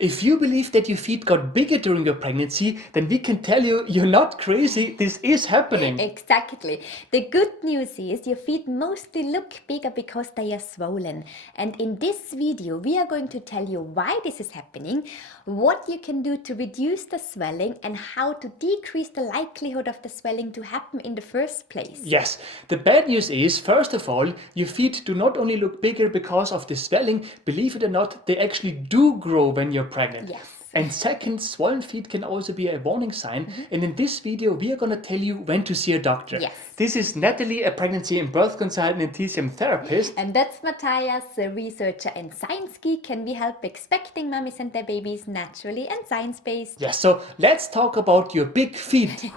If you believe that your feet got bigger during your pregnancy, then we can tell you you're not crazy. This is happening. Exactly. The good news is your feet mostly look bigger because they are swollen. And in this video, we are going to tell you why this is happening, what you can do to reduce the swelling, and how to decrease the likelihood of the swelling to happen in the first place. Yes, the bad news is, first of all, your feet do not only look bigger because of the swelling, believe it or not, they actually do grow when you're pregnant. Yes. And second, swollen feet can also be a warning sign. And in this video, we are going to tell you when to see a doctor. Yes. This is Natalie, a pregnancy and birth consultant and TCM therapist. And that's Matthias, a researcher and science geek, and we help expecting mummies and their babies naturally and science-based. Yes, so let's talk about your big feet.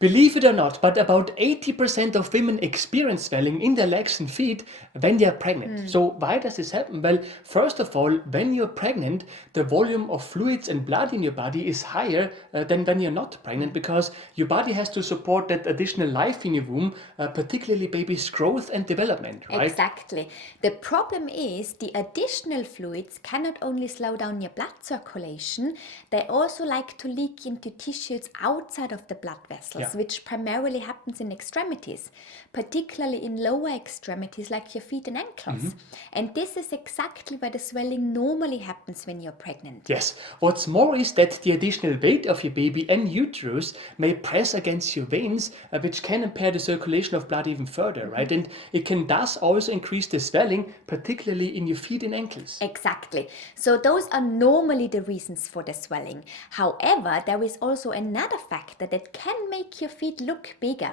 Believe it or not, but about 80% of women experience swelling in their legs and feet when they are pregnant. So why does this happen? Well, first of all, when you're pregnant, the volume of fluids and blood in your body is higher than when you're not pregnant, because your body has to support that additional life in your womb, particularly baby's growth and development, right? Exactly. The problem is the additional fluids cannot only slow down your blood circulation, they also like to leak into tissues outside of the blood vessels, which primarily happens in extremities, particularly in lower extremities like your feet and ankles. And this is exactly where the swelling normally happens when you're pregnant. Yes. What's more is that the additional weight of your baby and uterus may press against your veins, which can impair the circulation of blood even further, right? And it can thus also increase the swelling, particularly in your feet and ankles. Exactly. So those are normally the reasons for the swelling. However, there is also another factor that can make your feet look bigger.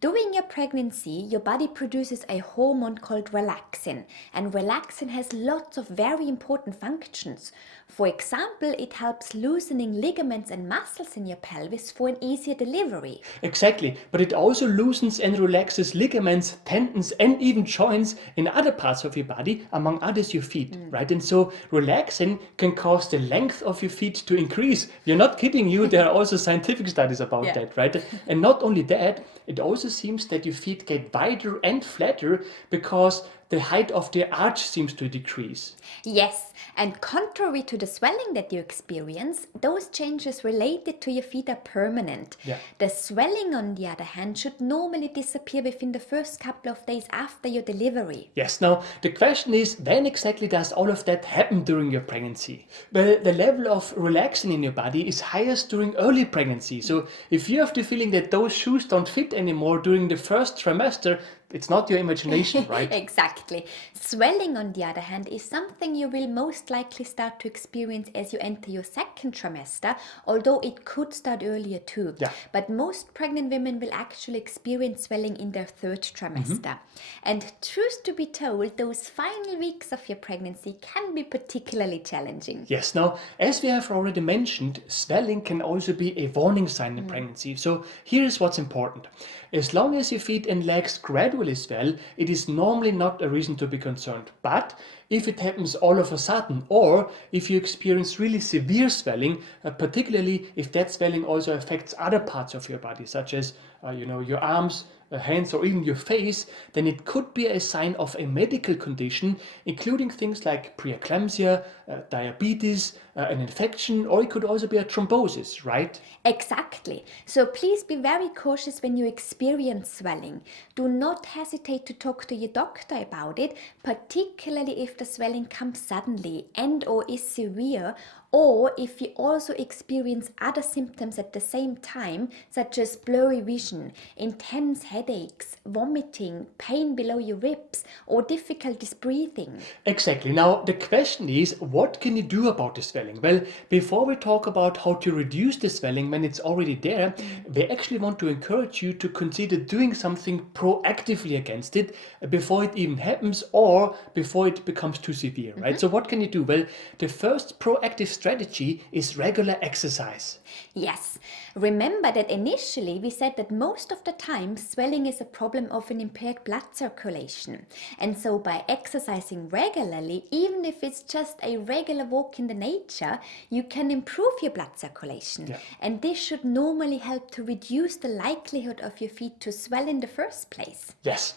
During your pregnancy, your body produces a hormone called relaxin, and relaxin has lots of very important functions. For example, it helps loosening ligaments and muscles in your pelvis for an easier delivery. Exactly, but it also loosens and relaxes ligaments, tendons, and even joints in other parts of your body, among others your feet, right? And so relaxin can cause the length of your feet to increase. We're not kidding you, there are also scientific studies about that, right? And not only that, it also seems that your feet get wider and flatter because the height of the arch seems to decrease. Yes, and contrary to the swelling that you experience, those changes related to your feet are permanent. The swelling, on the other hand, should normally disappear within the first couple of days after your delivery. Yes, now the question is, when exactly does all of that happen during your pregnancy? Well, the level of relaxin in your body is highest during early pregnancy. So if you have the feeling that those shoes don't fit anymore during the first trimester, it's not your imagination, right? Exactly. Swelling, on the other hand, is something you will most likely start to experience as you enter your second trimester, although it could start earlier too. But most pregnant women will actually experience swelling in their third trimester. And truth to be told, those final weeks of your pregnancy can be particularly challenging. Yes, now, as we have already mentioned, swelling can also be a warning sign in pregnancy. So here's what's important. As long as your feet and legs gradually swell, it is normally not a reason to be concerned. But if it happens all of a sudden, or if you experience really severe swelling, particularly if that swelling also affects other parts of your body, such as your arms, hands, or even your face, then it could be a sign of a medical condition, including things like preeclampsia, diabetes, an infection, or it could also be a thrombosis, right? Exactly. So please be very cautious when you experience swelling. Do not hesitate to talk to your doctor about it, particularly if the swelling comes suddenly and or is severe, or if you also experience other symptoms at the same time, such as blurry vision, intense headaches, vomiting, pain below your ribs, or difficulties breathing. Exactly. Now, the question is, what can you do about the swelling? Well, before we talk about how to reduce the swelling when it's already there, we actually want to encourage you to consider doing something proactively against it before it even happens or before it becomes too severe, right? So what can you do? Well, the first proactive strategy is regular exercise. Yes, remember that initially we said that most of the time swelling is a problem of an impaired blood circulation. And so by exercising regularly, even if it's just a regular walk in the nature, you can improve your blood circulation. And this should normally help to reduce the likelihood of your feet to swell in the first place. Yes.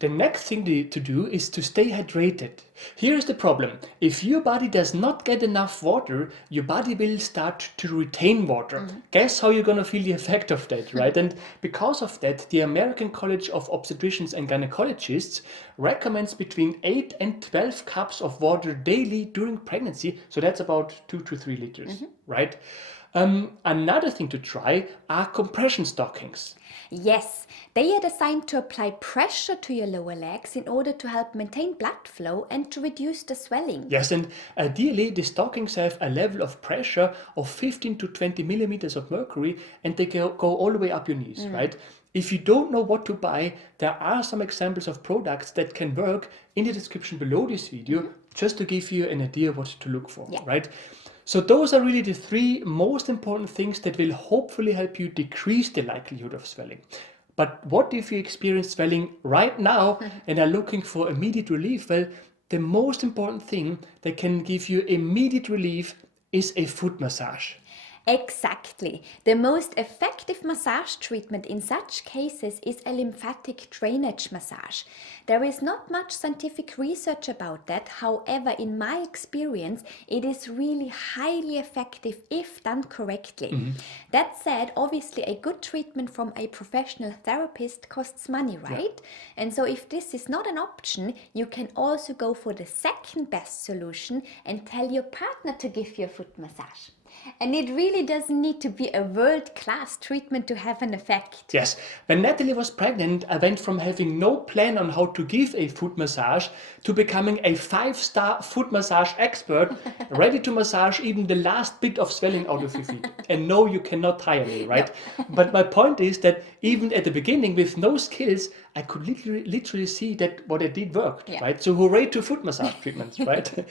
The next thing to do is to stay hydrated. Here is the problem. If your body does not get enough water, your body will start to retain water. Guess how you're going to feel the effect of that, right? And because of that, the American College of Obstetricians and Gynecologists recommends between 8 and 12 cups of water daily during pregnancy. So that's about 2 to 3 liters, right? Another thing to try are compression stockings. Yes, they are designed to apply pressure to your lower legs in order to help maintain blood flow and to reduce the swelling. Yes, and ideally the stockings have a level of pressure of 15 to 20 millimeters of mercury, and they go all the way up your knees, right? If you don't know what to buy, there are some examples of products that can work in the description below this video, just to give you an idea what to look for, right? So those are really the 3 most important things that will hopefully help you decrease the likelihood of swelling. But what if you experience swelling right now and are looking for immediate relief? Well, the most important thing that can give you immediate relief is a foot massage. Exactly. The most effective massage treatment in such cases is a lymphatic drainage massage. There is not much scientific research about that. However, in my experience, it is really highly effective if done correctly. That said, obviously a good treatment from a professional therapist costs money, right? And so if this is not an option, you can also go for the second best solution and tell your partner to give you a foot massage. And it really doesn't need to be a world-class treatment to have an effect. Yes, when Natalie was pregnant, I went from having no plan on how to give a foot massage to becoming a 5-star foot massage expert, ready to massage even the last bit of swelling out of your feet. And no, you cannot hire me, right? But my point is that even at the beginning, with no skills, I could literally see that what I did worked, right? So hooray to foot massage treatments, right?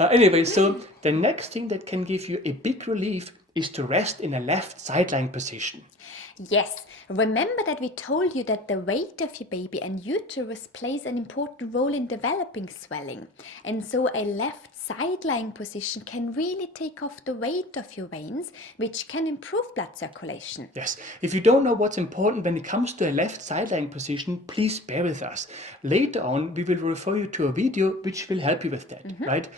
Anyway, so the next thing that can give you a big relief is to rest in a left side lying position. Yes, remember that we told you that the weight of your baby and uterus plays an important role in developing swelling. And so a left side lying position can really take off the weight of your veins, which can improve blood circulation. Yes, if you don't know what's important when it comes to a left side lying position, please bear with us. Later on, we will refer you to a video which will help you with that, right?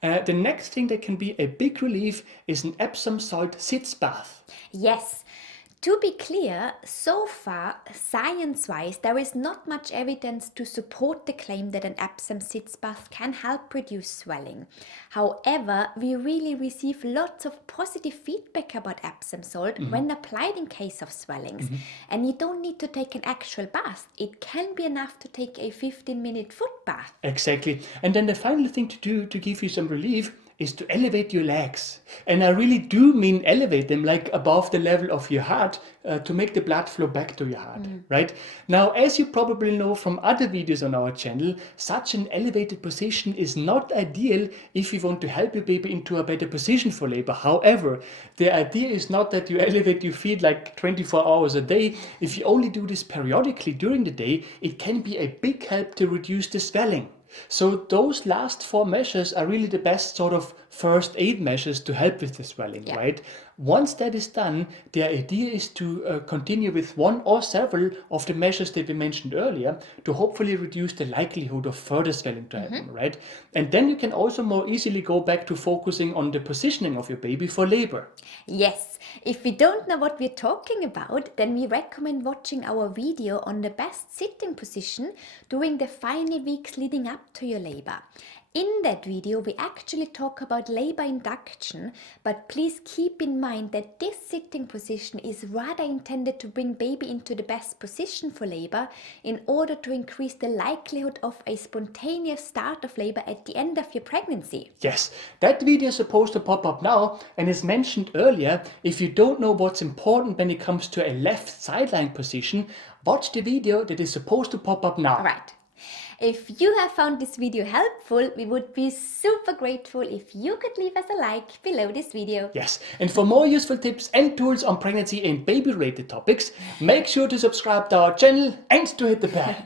The next thing that can be a big relief is an Epsom salt sitz bath. Yes. To be clear, so far, science-wise, there is not much evidence to support the claim that an Epsom sitz bath can help reduce swelling. However, we really receive lots of positive feedback about Epsom salt when applied in case of swellings. And you don't need to take an actual bath. It can be enough to take a 15-minute foot bath. Exactly. And then the final thing to do to give you some relief is to elevate your legs. And I really do mean elevate them like above the level of your heart to make the blood flow back to your heart, right? Now, as you probably know from other videos on our channel, such an elevated position is not ideal if you want to help your baby into a better position for labor. However, the idea is not that you elevate your feet like 24 hours a day. If you only do this periodically during the day, it can be a big help to reduce the swelling. So those last 4 measures are really the best sort of first aid measures to help with the swelling, right? Once that is done, the idea is to continue with one or several of the measures that we mentioned earlier to hopefully reduce the likelihood of further swelling to happen, right? And then you can also more easily go back to focusing on the positioning of your baby for labor. Yes, if we don't know what we're talking about, then we recommend watching our video on the best sitting position during the final weeks leading up to your labor. In that video, we actually talk about labor induction, but please keep in mind that this sitting position is rather intended to bring baby into the best position for labor in order to increase the likelihood of a spontaneous start of labor at the end of your pregnancy. Yes, that video is supposed to pop up now, and as mentioned earlier, if you don't know what's important when it comes to a left sideline position, watch the video that is supposed to pop up now. Right. If you have found this video helpful, we would be super grateful if you could leave us a like below this video. Yes, and for more useful tips and tools on pregnancy and baby-related topics, make sure to subscribe to our channel and to hit the bell.